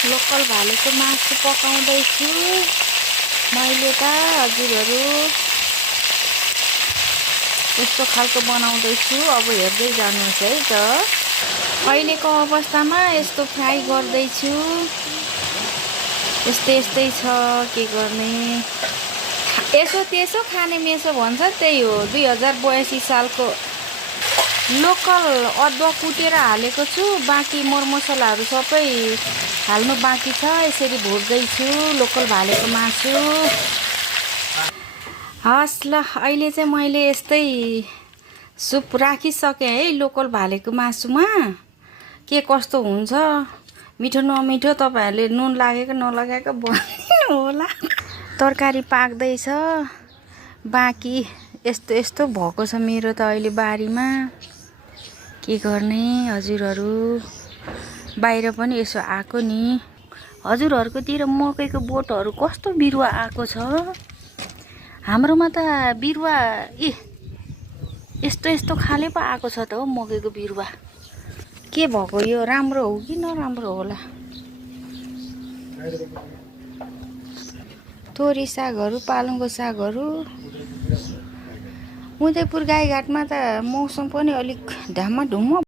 Local भालेको मासु पकाउँदैछु मैले त हजुरहरू। यस्तो खालको बनाउँदैछु, अब हेर्दै जानुहोस् है त। अहिलेको अवस्थामा यस्तो फ्राई गर्दैछु। यस्तै छ, के गर्ने। यसो त्यसो खाने मेसो भन्छ, त्यही हो। 2082 सालको लोकल अदुवा कुटेर हालेको छु, बाँकी मरमसलाहरू सबै हाल्नु बाँकी छ। यसरी भुट्दैछु लोकल भालेको मासु। हस् ल, अहिले चाहिँ मैले यस्तै सुप राखिसकेँ है लोकल भालेको मासुमा। के कस्तो हुन्छ, मिठो नमिठो तपाईँहरूले नुन लागेको नलागेको भन्नु होला। तरकारी पाक्दैछ, बाँकी यस्तो भएको छ मेरो त अहिले बारीमा। के गर्ने हजुरहरू, बाहिर पनि यसो आएको नि। हजुरहरूकोतिर मकैको बोटहरू कस्तो बिरुवा आएको छ? हाम्रोमा त बिरुवा यस्तो खाले पो आएको छ त हो मकैको बिरुवा। के भएको यो, राम्रो हो कि नराम्रो होला? तोरी सागहरू, पालङको सागहरू। उदयपुर गाईघाटमा त मौसम पनि अलिक ढाममा ढुम्म